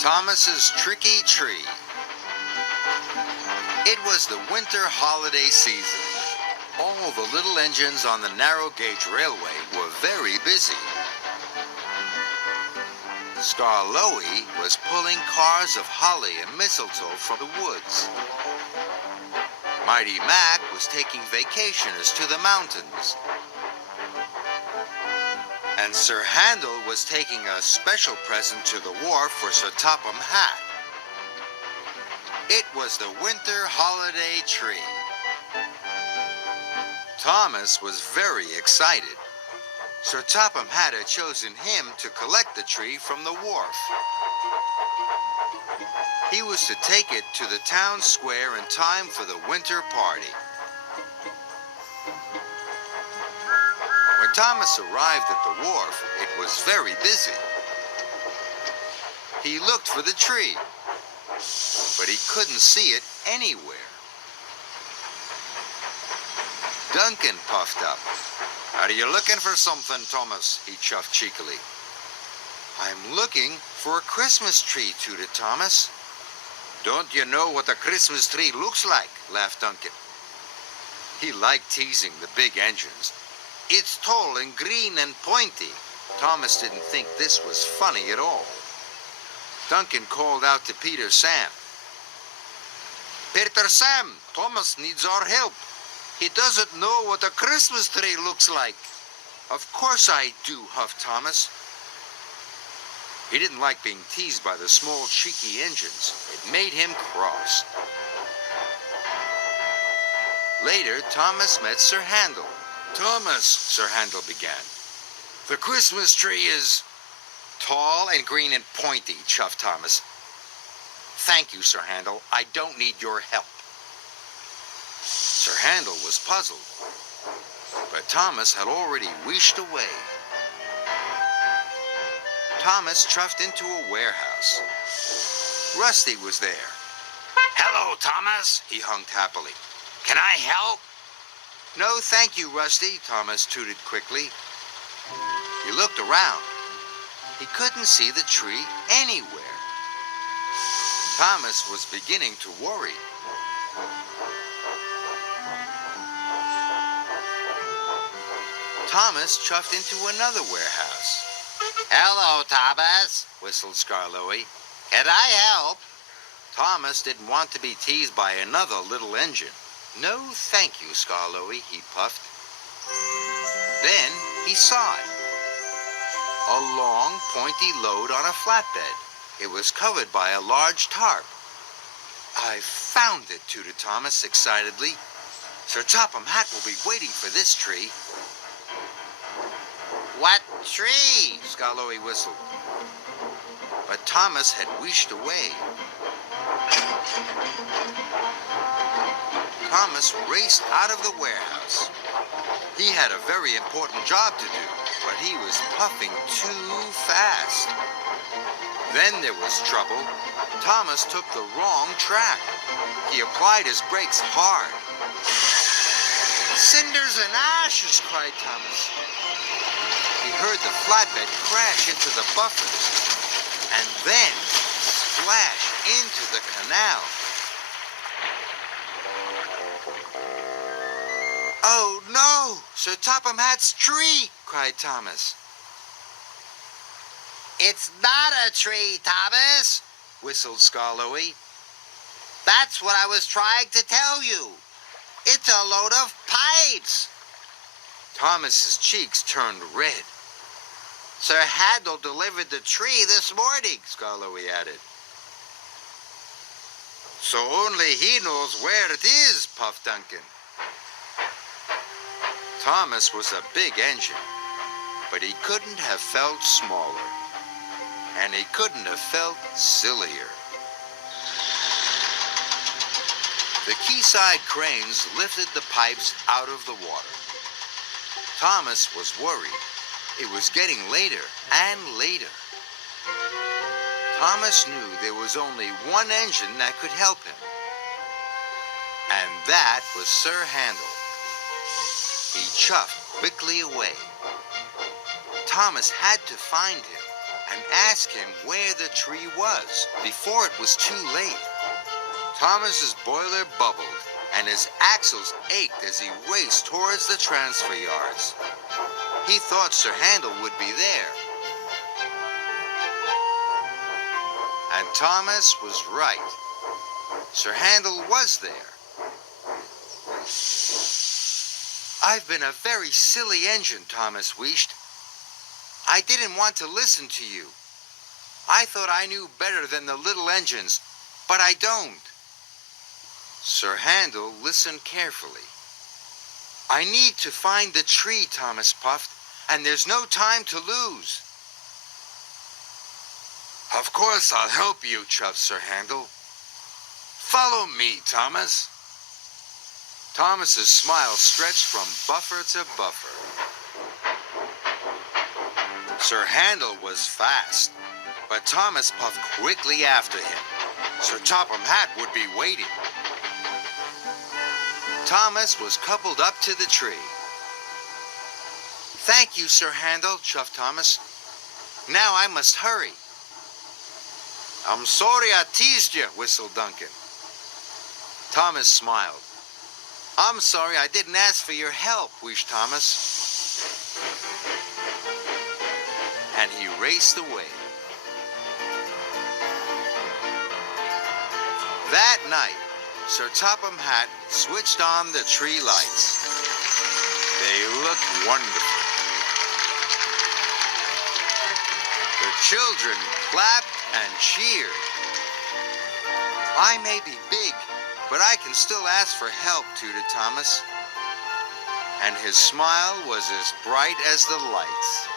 Thomas's tricky tree. It was the winter holiday season. All the little engines on the narrow gauge railway were very busy. Skarloey was pulling cars of holly and mistletoe from the woods. Mighty Mac was taking vacationers to the mountains. And Sir Handel was taking a special present to the wharf for Sir Topham Hatt. It was the winter holiday tree. Thomas was very excited. Sir Topham Hatt had chosen him to collect the tree from the wharf. He was to take it to the town square in time for the winter party. When Thomas arrived at the wharf, it was very busy. He looked for the tree, but he couldn't see it anywhere. Duncan puffed up. "Are you looking for something, Thomas?" he chuffed cheekily. "I'm looking for a Christmas tree," tooted Thomas. "Don't you know what a Christmas tree looks like?" laughed Duncan. He liked teasing the big engines. "It's tall and green and pointy." Thomas didn't think this was funny at all. Duncan called out to Peter Sam. "Peter Sam, Thomas needs our help. He doesn't know what a Christmas tree looks like." "Of course I do," huffed Thomas. He didn't like being teased by the small, cheeky engines. It made him cross. Later, Thomas met Sir Handel. "Thomas," Sir Handel began, "the Christmas tree is..." "Tall and green and pointy," chuffed Thomas. "Thank you, Sir Handel. I don't need your help." Sir Handel was puzzled, but Thomas had already wished away. Thomas chuffed into a warehouse. Rusty was there. "Hello, Thomas," he hummed happily. "Can I help?" "No, thank you, Rusty," Thomas tooted quickly. He looked around. He couldn't see the tree anywhere. Thomas was beginning to worry. Thomas chuffed into another warehouse. "Hello, Thomas," whistled Skarloey. "Can I help?" Thomas didn't want to be teased by another little engine. "No, thank you, Skarloey," he puffed. Then he saw it. A long, pointy load on a flatbed. It was covered by a large tarp. "I found it," tooted Thomas excitedly. "Sir Topham Hatt will be waiting for this tree." "What tree?" Skarloey whistled. But Thomas had wished away. Thomas raced out of the warehouse. He had a very important job to do, but he was puffing too fast. Then there was trouble. Thomas took the wrong track. He applied his brakes hard. "Cinders and ashes!" cried Thomas. He heard the flatbed crash into the buffers and then splash into the canal. "Oh, no! Sir Topham Hatt's tree!" cried Thomas. "It's not a tree, Thomas," whistled Skarloey. "That's what I was trying to tell you. It's a load of pipes." Thomas's cheeks turned red. "Sir Handel delivered the tree this morning," Skarloey added. "So only he knows where it is," puffed Duncan. Thomas was a big engine, but he couldn't have felt smaller, and he couldn't have felt sillier. The quayside cranes lifted the pipes out of the water. Thomas was worried. It was getting later and later. Thomas knew there was only one engine that could help him, and that was Sir Handel. He chuffed quickly away. Thomas had to find him and ask him where the tree was before it was too late. Thomas's boiler bubbled and his axles ached as he raced towards the transfer yards. He thought Sir Handel would be there. And Thomas was right. Sir Handel was there. "I've been a very silly engine," Thomas wished. "I didn't want to listen to you. I thought I knew better than the little engines, but I don't." Sir Handel listened carefully. "I need to find the tree," Thomas puffed, "and there's no time to lose." "Of course I'll help you," chuffed Sir Handel. "Follow me, Thomas." Thomas's smile stretched from buffer to buffer. Sir Handel was fast, but Thomas puffed quickly after him. Sir Topham Hatt would be waiting. Thomas was coupled up to the tree. "Thank you, Sir Handel," chuffed Thomas. "Now I must hurry." "I'm sorry I teased you," whistled Duncan. Thomas smiled. "I'm sorry I didn't ask for your help," wished Thomas. And he raced away. That night, Sir Topham Hatt switched on the tree lights. They looked wonderful. The children clapped and cheered. "I may be big, but I can still ask for help," tooted Thomas. And his smile was as bright as the lights.